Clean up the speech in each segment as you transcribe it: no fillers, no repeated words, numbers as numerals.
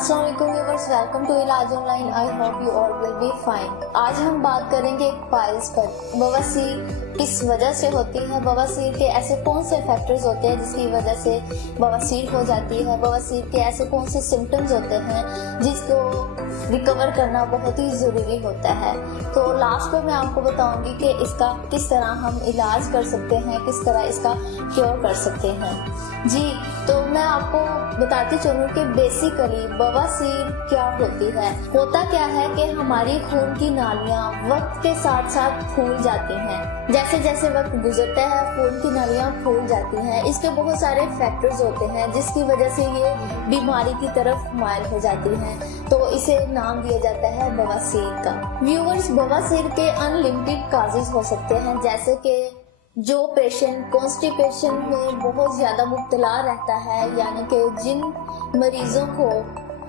अस्सलाम वालेकुम viewers, welcome to इलाज online. I hope you all will be fine. आज हम बात करेंगे पाइल्स पर। बवासीर किस वजह से होती है, बवासीर के ऐसे कौन से फैक्टर्स होते हैं जिसकी वजह से बवासीर हो जाती है, बवासीर के ऐसे कौन से सिम्टम्स होते हैं जिसको रिकवर करना बहुत ही ज़रूरी होता है। तो लास्ट में मैं आपको बताऊंगी कि इसका किस तरह हम इलाज कर सकते हैं, किस तरह इसका क्योर कर सकते हैं। जी, तो मैं आपको बताती चलूँ कि बेसिकली बवासीर क्या होती है। होता क्या है कि हमारी खून की नालियाँ वक्त के साथ साथ फूल जाती हैं। जैसे जैसे वक्त गुजरता है खून की नालियाँ फूल जाती हैं। इसके बहुत सारे फैक्टर्स होते हैं जिसकी वजह से ये बीमारी की तरफ माइल हो जाती हैं, तो इसे नाम दिया जाता है बवासीर का। व्यूअर्स, बवासीर के अनलिमिटेड काजेज हो सकते हैं, जैसे कि जो पेशेंट कॉन्स्टिपेशन में बहुत ज्यादा मुब्तला रहता है, यानी कि जिन मरीजों को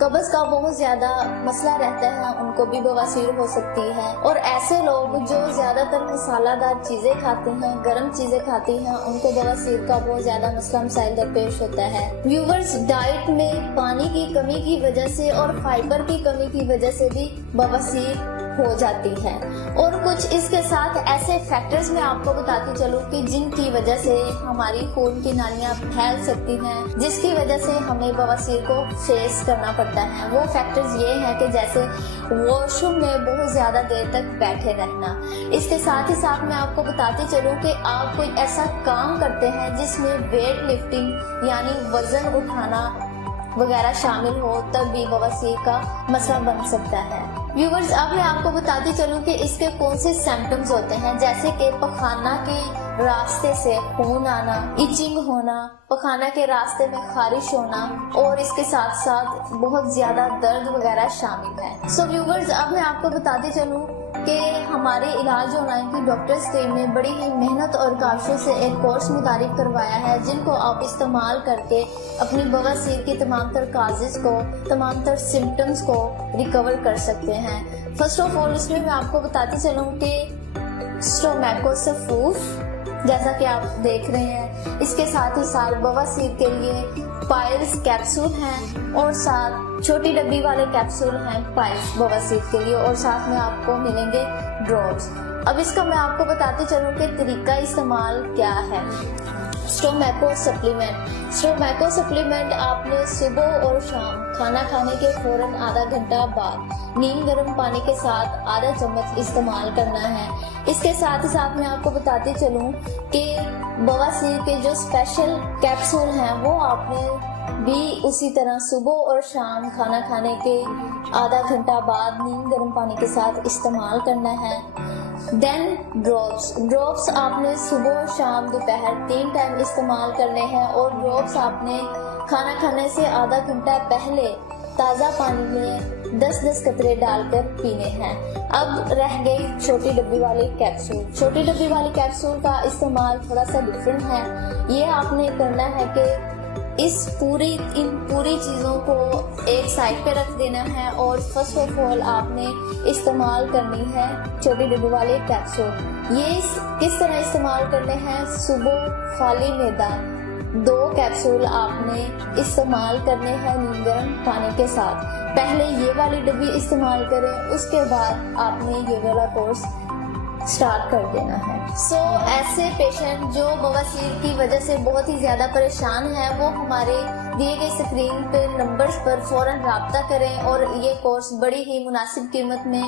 कब्ज का बहुत ज्यादा मसला रहता है उनको भी बवासीर हो सकती है। और ऐसे लोग जो ज्यादातर मसालादार चीजें खाते हैं, गर्म चीजें खाती हैं, उनको बवासीर का बहुत ज्यादा मसला मसाइल दरपेश होता है। व्यूअर्स, डाइट में पानी की कमी की वजह से और फाइबर की कमी की वजह से भी बवासीर हो जाती है। और कुछ इसके साथ ऐसे फैक्टर्स मैं आपको बताती चलूं कि जिनकी वजह से हमारी खून की नालियां फैल सकती हैं, जिसकी वजह से हमें बवासीर को फेस करना पड़ता है। वो फैक्टर्स ये हैं कि जैसे वॉशरूम में बहुत ज्यादा देर तक बैठे रहना। इसके साथ ही साथ मैं आपको बताती चलूं कि आप कोई ऐसा काम करते हैं जिसमें वेट लिफ्टिंग यानी वजन उठाना वगैरह शामिल हो, तब भी बवासीर का मसला बन सकता है। व्यूवर्स, अब मैं आपको बताती चलूं कि इसके कौन से सिम्टम्स होते हैं, जैसे कि पखाना के रास्ते से खून आना, इचिंग होना, पखाना के रास्ते में खारिश होना और इसके साथ साथ बहुत ज्यादा दर्द वगैरह शामिल है। सो व्यूवर्स, अब मैं आपको बताती चलूं कि हमारे इलाज ऑनलाइन की डॉक्टर्स टीम ने बड़ी ही मेहनत और काविशों से एक कोर्स मुतारिफ करवाया है, जिनको आप इस्तेमाल करके अपनी बवासीर की तमाम तर काजेज को, तमाम तर सिम्टम्स को रिकवर कर सकते हैं। फर्स्ट ऑफ ऑल इसमें मैं आपको बताती चलूँ कि स्टोमैकोसफूफ, जैसा कि आप देख रहे हैं, इसके साथ ही साथ बवासीर के लिए पाइल्स कैप्सूल हैं और साथ छोटी डब्बी वाले कैप्सूल हैं पाइल्स बवासीर के लिए, और साथ में आपको मिलेंगे ड्रॉप्स। अब इसका मैं आपको बताती चलूँ कि तरीका इस्तेमाल क्या है। स्टोमैको सप्लीमेंट आपने सुबह और शाम खाना खाने के फौरन आधा घंटा बाद नीम गर्म पानी के साथ आधा चम्मच इस्तेमाल करना है। इसके साथ ही साथ मैं आपको बताती चलूं कि बवासीर के जो स्पेशल कैप्सूल हैं वो आपने भी उसी तरह सुबह और शाम खाना खाने के आधा घंटा बाद नीम गर्म पानी के साथ इस्तेमाल करना है। देन ड्रॉप्स आपने सुबह शाम दोपहर 3 टाइम इस्तेमाल करने हैं, और ड्रॉप्स आपने खाना खाने से आधा घंटा पहले ताज़ा पानी में 10-10 कतरे डालकर पीने हैं। अब रह गई छोटी डब्बी वाली कैप्सूल। छोटी डब्बी वाली कैप्सूल का इस्तेमाल थोड़ा सा डिफरेंट है। ये आपने करना है कि इन पूरी चीज़ों को एक साइड पे रख देना है, और फर्स्ट ऑफ ऑल आपने इस्तेमाल करनी है छोटी डब्बी वाले कैप्सूल। ये किस तरह इस्तेमाल करने हैं? सुबह खाली मैदा 2 कैप्सूल आपने इस्तेमाल करने हैं नीम गर्म पानी के साथ। पहले ये वाली डब्बी इस्तेमाल करें, उसके बाद आपने ये वाला कोर्स स्टार्ट कर देना है। सो ऐसे पेशेंट जो बवासीर की वजह से बहुत ही ज्यादा परेशान है, वो हमारे दिए गए स्क्रीन पे नंबर्स पर फौरन राब्ता करें और ये कोर्स बड़ी ही मुनासिब कीमत में